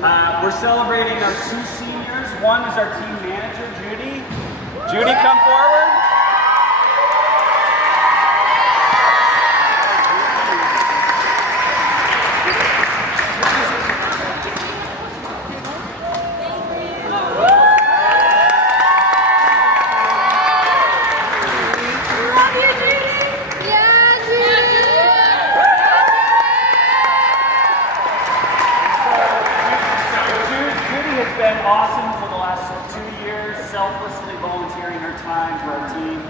We're celebrating our 2 seniors. One is our team manager, Judy. Judy, come forward. Been awesome for the last 2 years, selflessly volunteering her time for our team.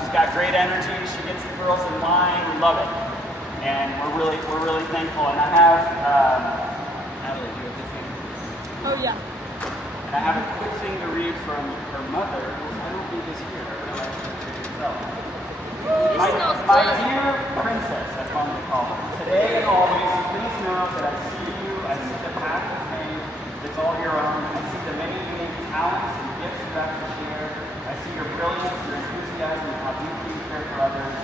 She's got great energy. She gets the girls in line. We love it, and we're really thankful. And I have Natalie, do you have this thing? Oh yeah. And I have a quick thing to read from her mother, who I don't think is here. I realize herself. My dear princess, I fondly call her. Today and always, please know that I see you. I see the path of pain. It's all your own. I see the many unique talents and gifts you have to share. I see your brilliance, your enthusiasm, and how deeply you care for others.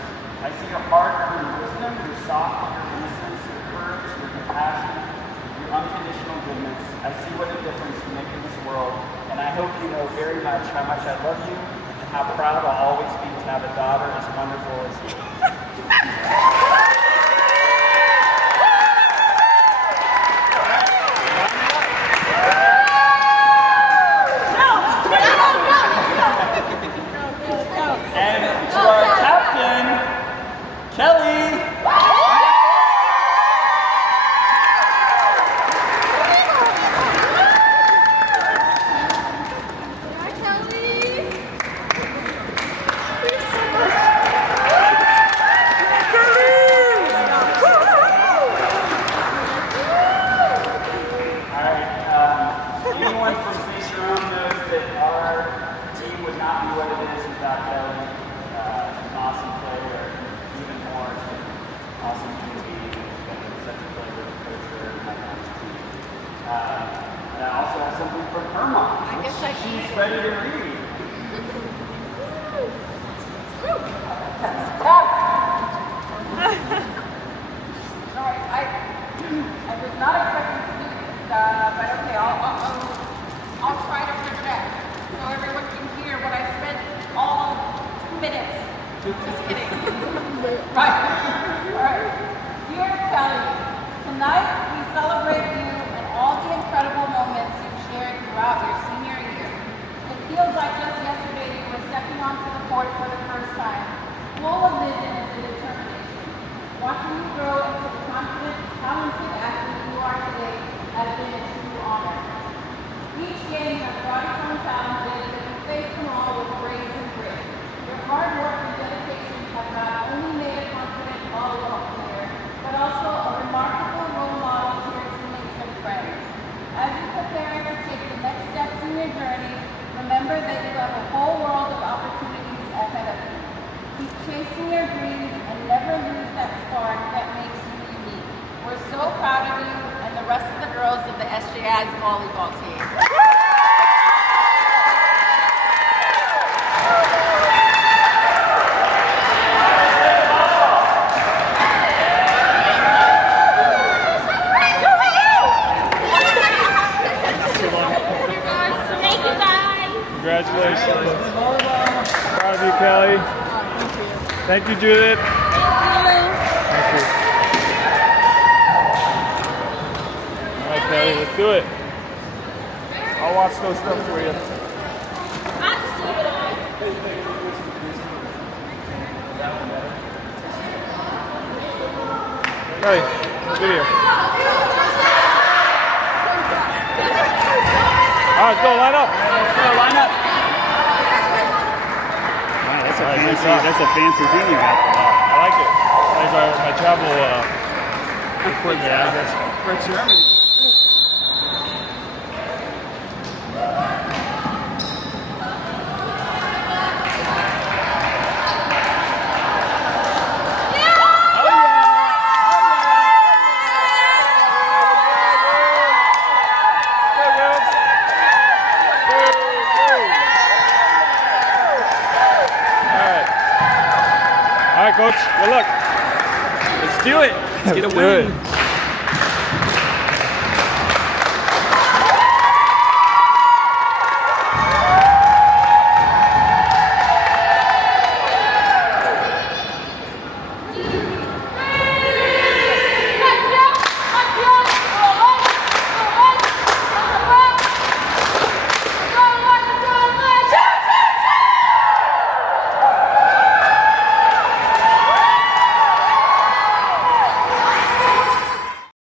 I see your hard-earned wisdom, your soft, your innocence, your courage, your compassion, your unconditional goodness. I see what a difference you make in this world, and I hope you know very much how much I love you and how proud I'll always be to have a daughter as wonderful as you. Kelly! Anyone from St. Jerome knows that our team would not be what it is without Kelly. An awesome player, even more awesome human being. It's been such a pleasure to coach her and have on this team. And I also have something from her mom. I guess she's ready to read. Sorry, I was not expecting to do this, but okay, I'll try to project so everyone can hear what I spent all of 2 minutes. Just kidding. Right. All right. Dear Kelly, tonight we celebrate you and all the incredible moments you've shared throughout your senior year. It feels like just yesterday you were stepping onto the court for the first time, full of vision and determination. Watching you grow into the confident, talented athlete you are today has been a true honor. Each game has brought its own challenges, but you face them all with grace and grit. Your hard work and dedication have not only made a confident volleyball player, but also a remarkable role model to your teammates and friends. As you prepare to take the next steps in your journey, remember that you have a whole world of opportunities ahead of you. Keep chasing your dreams and never lose that spark that makes you unique. We're so proud of you and the rest of the girls of the SJI's volleyball team. Congratulations. Proud of you, Kelly. Thank you, Judith. Thank you. All right, Kelly, let's do it. I'll watch those stuff for you. Kelly, good here. All right, let's go, line up. Let's go, line up. Wow, that's a fancy thing you got. I like it. That's my travel equipment, I guess. For Germany. All right, Coach. Good luck. Let's do it. Let's get a win.